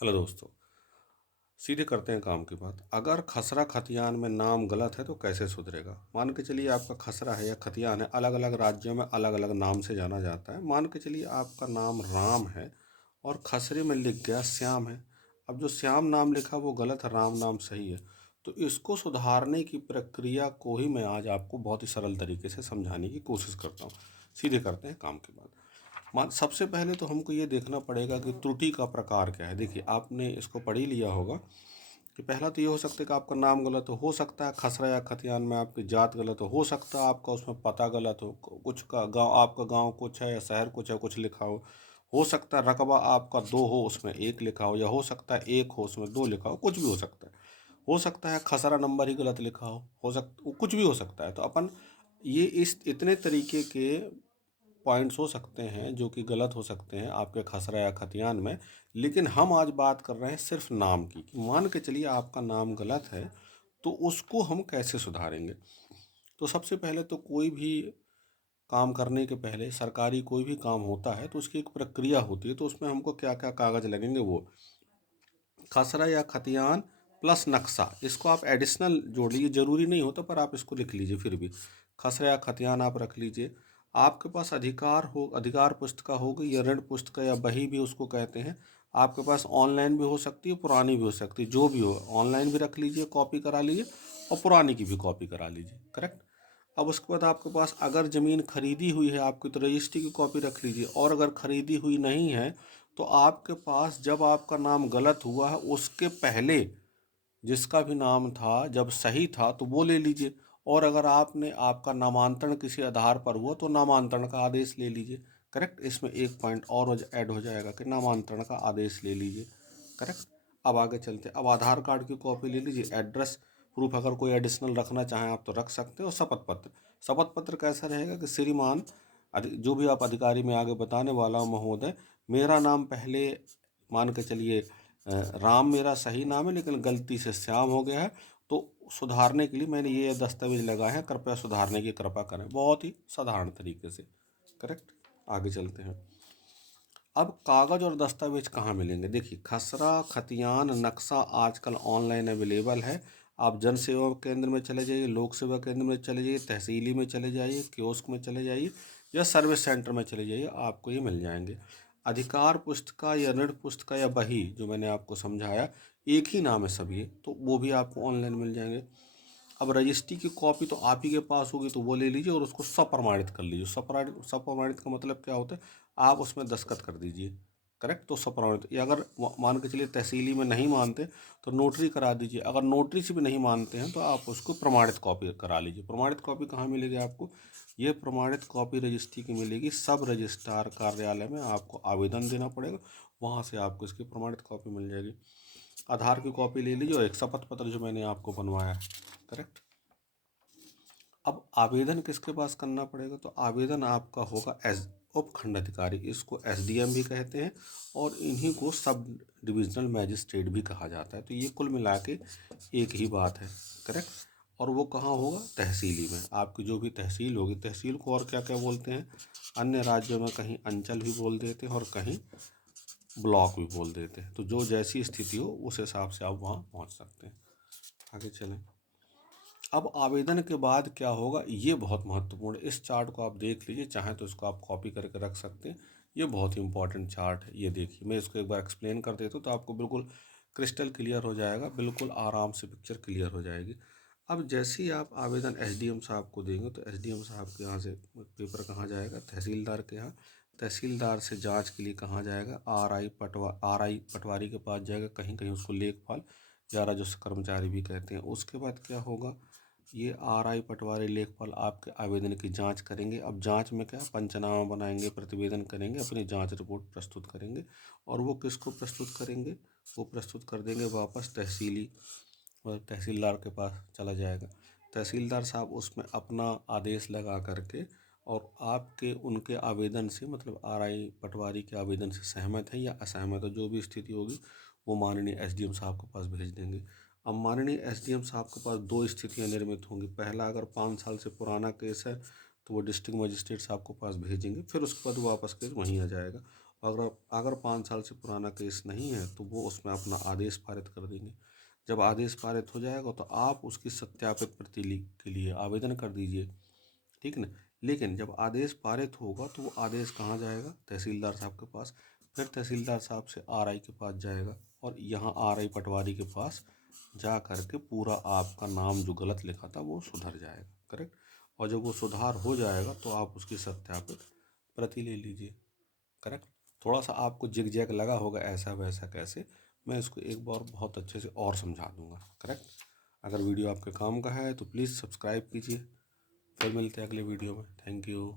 Hello दोस्तों। सीधे करते हैं काम की बात। अगर खसरा खतियान में नाम गलत है तो कैसे सुधरेगा। मान के चलिए आपका खसरा है या खतियान है, अलग अलग राज्यों में अलग अलग नाम से जाना जाता है। मान के चलिए आपका नाम राम है और खसरे में लिख गया श्याम है। अब जो श्याम नाम लिखा वो गलत है, राम नाम सही है। तो इसको सुधारने की प्रक्रिया को ही मैं आज आपको बहुत ही सरल तरीके से समझाने की कोशिश करता हूँ। सीधे करते हैं काम की बात। मान सबसे पहले तो हमको ये देखना पड़ेगा कि त्रुटि का प्रकार क्या है। देखिए, आपने इसको पढ़ ही लिया होगा कि पहला तो ये हो सकता है कि आपका नाम गलत हो सकता है खसरा या खतियान में आपकी जात गलत हो सकता है आपका उसमें पता गलत हो, कुछ का गांव, आपका गांव कुछ है या शहर कुछ है, कुछ लिखा हो सकता है रकबा आपका 2 हो उसमें 1 लिखा हो, या हो सकता है 1 हो उसमें 2 लिखा हो भी हो सकता है खसरा नंबर ही गलत लिखा हो सकता, कुछ भी हो सकता है। तो अपन ये इस इतने तरीके के पॉइंट्स हो सकते हैं जो कि गलत हो सकते हैं आपके खसरा या खतियान में। लेकिन हम आज बात कर रहे हैं सिर्फ नाम की। कि मान के चलिए आपका नाम गलत है तो उसको हम कैसे सुधारेंगे। तो सबसे पहले तो कोई भी काम करने के पहले सरकारी कोई भी काम होता है तो उसकी एक प्रक्रिया होती है। तो उसमें हमको क्या क्या कागज़ लगेंगे, वो खसरा या खतियान प्लस नक्शा, इसको आप एडिशनल जोड़ लीजिए, ज़रूरी नहीं होता पर आप इसको लिख लीजिए। फिर भी खसरा या खतियान आप रख लीजिए। आपके पास अधिकार पुस्तिका होगी या ऋण पुस्तिका या बही भी उसको कहते हैं। आपके पास ऑनलाइन भी हो सकती है, पुरानी भी हो सकती है, जो भी हो ऑनलाइन भी रख लीजिए, कॉपी करा लीजिए, और पुरानी की भी कॉपी करा लीजिए। करेक्ट। अब उसके बाद आपके पास अगर ज़मीन खरीदी हुई है आपकी तो रजिस्ट्री की कॉपी रख लीजिए, और अगर खरीदी हुई नहीं है तो आपके पास जब आपका नाम गलत हुआ है उसके पहले जिसका भी नाम था जब सही था तो वो ले लीजिए। और अगर आपका नामांतरण किसी आधार पर हुआ तो नामांतरण का आदेश ले लीजिए। करेक्ट। इसमें एक पॉइंट और ऐड हो जाएगा कि नामांतरण का आदेश ले लीजिए। करेक्ट। अब आगे चलते, अब आधार कार्ड की कॉपी ले लीजिए। एड्रेस प्रूफ अगर कोई एडिशनल रखना चाहें आप तो रख सकते हो। शपथ पत्र, शपथ पत्र कैसा रहेगा कि श्रीमान, जो भी आप अधिकारी में आगे बताने वाला हूँ, महोदय मेरा नाम पहले मान के चलिए राम मेरा सही नाम है लेकिन गलती से श्याम हो गया है, तो सुधारने के लिए मैंने ये दस्तावेज लगाए हैं, कृपया सुधारने की कृपा करें। बहुत ही साधारण तरीके से। करेक्ट। आगे चलते हैं। अब कागज़ और दस्तावेज कहाँ मिलेंगे। देखिए, खसरा खतियान नक्शा आजकल ऑनलाइन अवेलेबल है। आप जन सेवा केंद्र में चले जाइए, लोक सेवा केंद्र में चले जाइए, तहसीली में चले जाइए, कियोस्क में चले जाइए, या सर्विस सेंटर में चले जाइए, आपको ये मिल जाएंगे। अधिकार पुस्तिका या ऋण पुस्तिका या बही जो मैंने आपको समझाया, एक ही नाम है सभी, तो वो भी आपको ऑनलाइन मिल जाएंगे। अब रजिस्ट्री की कॉपी तो आप ही के पास होगी तो वो ले लीजिए और उसको सप्रमाणित कर लीजिए। सप्रमाणित का मतलब क्या होता है, आप उसमें दस्तखत कर दीजिए। करेक्ट। तो सप्रमाणित, या अगर मान के चलिए तहसीली में नहीं मानते तो नोटरी करा दीजिए। अगर नोटरी से भी नहीं मानते हैं तो आप उसको प्रमाणित कॉपी करा लीजिए। प्रमाणित कॉपी कहाँ मिलेगी आपको, ये प्रमाणित कॉपी रजिस्ट्री की मिलेगी सब रजिस्ट्रार कार्यालय में। आपको आवेदन देना पड़ेगा, वहाँ से आपको इसकी प्रमाणित कॉपी मिल जाएगी। आधार की कॉपी ले लीजिए और एक शपथ पत्र जो मैंने आपको बनवाया है। करेक्ट। अब आवेदन किसके पास करना पड़ेगा, तो आवेदन आपका होगा एस उपखंड अधिकारी, इसको एसडीएम भी कहते हैं, और इन्हीं को सब डिविजनल मैजिस्ट्रेट भी कहा जाता है। तो ये कुल मिला के एक ही बात है। करेक्ट। और वो कहाँ होगा, तहसीली में। आपकी जो भी तहसील होगी, तहसील को और क्या क्या बोलते हैं, अन्य राज्यों में कहीं अंचल भी बोल देते हैं और कहीं ब्लॉक भी बोल देते हैं। तो जो जैसी स्थिति हो उस हिसाब से आप वहाँ पहुँच सकते हैं। आगे चलें। अब आवेदन के बाद क्या होगा, ये बहुत महत्वपूर्ण है। इस चार्ट को आप देख लीजिए, चाहें तो इसको आप कॉपी करके रख सकते हैं। ये बहुत ही इंपॉर्टेंट चार्ट है। ये देखिए, मैं इसको एक बार एक्सप्लेन कर देता हूँ तो आपको बिल्कुल क्रिस्टल क्लियर हो जाएगा, बिल्कुल आराम से पिक्चर क्लियर हो जाएगी। अब जैसे ही आप आवेदन एसडीएम साहब को देंगे तो एसडीएम साहब के यहाँ से पेपर कहाँ जाएगा, तहसीलदार के यहाँ। तहसीलदार से जांच के लिए कहाँ जाएगा, आरआई पटवारी के पास जाएगा, कहीं कहीं उसको लेखपाल या राजस्व कर्मचारी भी कहते हैं। उसके बाद क्या होगा, ये आरआई पटवारी लेखपाल आपके आवेदन की जांच करेंगे। अब जांच में क्या, पंचनामा बनाएंगे, प्रतिवेदन करेंगे, अपनी जांच रिपोर्ट प्रस्तुत करेंगे। और वो किसको प्रस्तुत करेंगे, वो प्रस्तुत कर देंगे वापस तहसीली और तहसीलदार के पास चला जाएगा। तहसीलदार साहब उसमें अपना आदेश लगा करके और आपके उनके आवेदन से, मतलब आरआई पटवारी के आवेदन से सहमत है या असहमत है, जो भी स्थिति होगी वो माननीय एसडीएम साहब के पास भेज देंगे। अब माननीय एसडीएम साहब के पास दो स्थितियां निर्मित होंगी। पहला, अगर 5 साल से पुराना केस है तो वो डिस्ट्रिक्ट मजिस्ट्रेट साहब के पास भेजेंगे, फिर उसके बाद वापस केस वहीं आ जाएगा। अगर अगर 5 साल से पुराना केस नहीं है तो वो उसमें अपना आदेश पारित कर देंगे। जब आदेश पारित हो जाएगा तो आप उसकी सत्यापित प्रति के लिए आवेदन कर दीजिए, ठीक ना। लेकिन जब आदेश पारित होगा तो वो आदेश कहाँ जाएगा? तहसीलदार साहब के पास। फिर तहसीलदार साहब से आरआई के पास जाएगा और यहाँ आरआई पटवारी के पास जा कर के पूरा आपका नाम जो गलत लिखा था वो सुधर जाएगा, करेक्ट। और जब वो सुधार हो जाएगा तो आप उसकी सत्यापित प्रति ले लीजिए, करेक्ट। थोड़ा सा आपको जिग जैग लगा होगा ऐसा वैसा कैसे, मैं इसको एक बार बहुत अच्छे से और समझा दूंगा, करेक्ट। अगर वीडियो आपके काम का है तो प्लीज़ सब्सक्राइब कीजिए। फिर मिलते हैं अगले वीडियो में। Thank you.